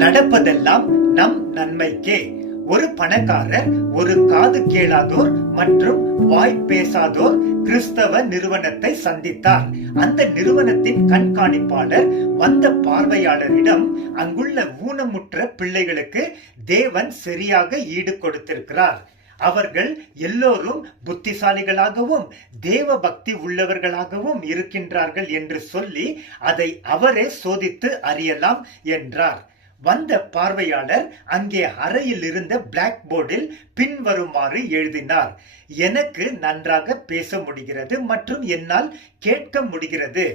நடப்பதெல்லாம் நம் நன்மைக்கே. ஒரு பணக்காரர் ஒரு காது கேளாதோர் மற்றும் வாய் பேசாதோர் கிறிஸ்தவ நிறுவனத்தை சந்தித்தார். அந்த நிறுவனத்தின் கண்காணிப்பாளர் வந்த பார்வையாளரிடம், அங்குள்ள ஊனமுற்ற பிள்ளைகளுக்கு தேவன் சரியாக ஈடு கொடுத்திருக்கிறார். அவர்கள் எல்லோரும் புத்திசாலிகளாகவும் தேவ பக்தி உள்ளவர்களாகவும் இருக்கின்றார்கள் என்று சொல்லி அதை அவரே சோதித்து அறியலாம் என்றார். வந்த பார்வையாளர் அங்கே அறையில் இருந்த பிளாக் போர்டில் பின்வருமாறு எழுதினார்: எனக்கு நன்றாக பேச முடிகிறது மற்றும் என்னால் கேட்க முடிகிறது.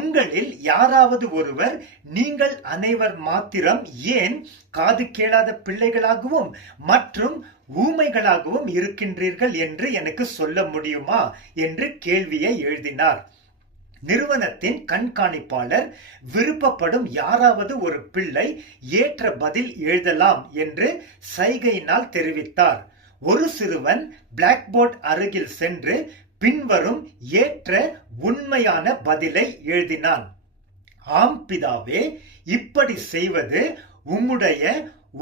உங்களில் யாராவது ஒருவர் நீங்கள் அனைவர் மாத்திரம் ஏன் காது கேளாத பிள்ளைகளாகவும் மற்றும் ஊமைகளாகவும் இருக்கின்றீர்கள் என்று எனக்கு சொல்ல முடியுமா என்று கேள்வியை எழுதினார். நிறுவனத்தின் கண்காணிப்பாளர், விருப்பப்படும் யாராவது ஒரு பிள்ளை ஏற்ற பதில் எழுதலாம் என்று சைகையினால் தெரிவித்தார். ஒரு சிறுவன் பிளாக் போர்ட் அருகில் சென்று பின்வரும் ஏற்ற உண்மையான பதிலை எழுதினான்: ஆம் பிதாவே, இப்படி செய்வது உம்முடைய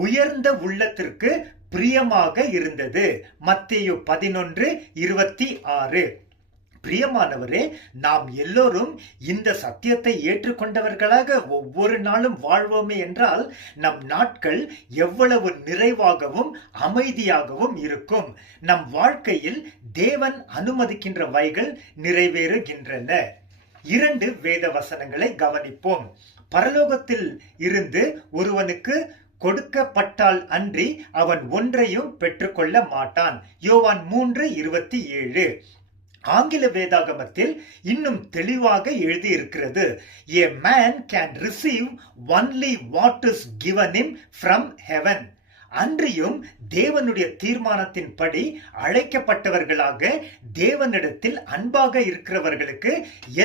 உயர்ந்த உள்ளத்திற்கு பிரியமாக இருந்தது. மத்தேயு 11:26. பிரியமானவரே, நாம் எல்லோரும் இந்த சத்தியத்தை ஏற்றுக்கொண்டவர்களாக ஒவ்வொரு நாளும் வாழ்வோமே என்றால் நம் நாட்கள் எவ்வளவு நிறைவாகவும் அமைதியாகவும் இருக்கும். நம் வாழ்க்கையில் தேவன் அனுமதிக்கின்ற வைகள் நிறைவேறுகின்றன. 2 வேத வசனங்களை கவனிப்போம். பரலோகத்தில் இருந்து ஒருவனுக்கு கொடுக்கப்பட்டால் அன்றி அவன் ஒன்றையும் பெற்றுக்கொள்ள மாட்டான். யோவான் 3:27. ஆங்கில வேதாகமத்தில் இன்னும் தெளிவாக எழுதி இருக்கிறது: A man can receive only what is given him from heaven. அன்றியும் தேவனுடைய தீர்மானத்தின்படி அழைக்கப்பட்டவர்களாக தேவனிடத்தில் அன்பாக இருக்கிறவர்களுக்கு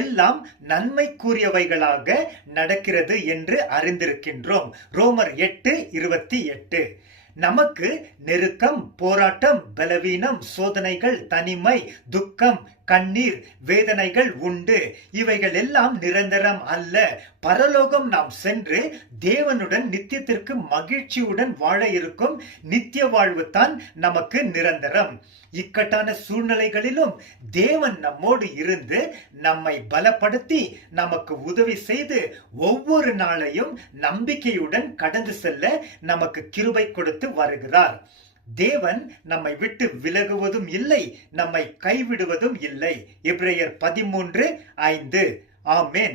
எல்லாம் நன்மைக்குரியவைகளாக நடக்கிறது என்று அறிந்திருக்கின்றோம். ரோமர் 8:28. நமக்கு நெருக்கம், போராட்டம், பலவீனம், சோதனைகள், தனிமை, துக்கம், கண்ணீர், வேதனைகள் உண்டு. இவைகள் எல்லாம் நிரந்தரம் அல்ல. பரலோகம் நாம் சென்று தேவனுடன் நித்தியத்திற்கு மகிழ்ச்சியுடன் வாழ இருக்கும் நித்திய வாழ்வு தான் நமக்கு நிரந்தரம். இக்கட்டான சூழ்நிலைகளிலும் தேவன் நம்மோடு இருந்து நம்மை பலப்படுத்தி நமக்கு உதவி செய்து ஒவ்வொரு நாளையும் நம்பிக்கையுடன் கடந்து செல்ல நமக்கு கிருபை கொடுத்து வருகிறார். தேவன் நம்மை விட்டு விலகுவதும் இல்லை, நம்மை கைவிடுவதும் இல்லை. எபிரேயர் 13:5. ஆமென்.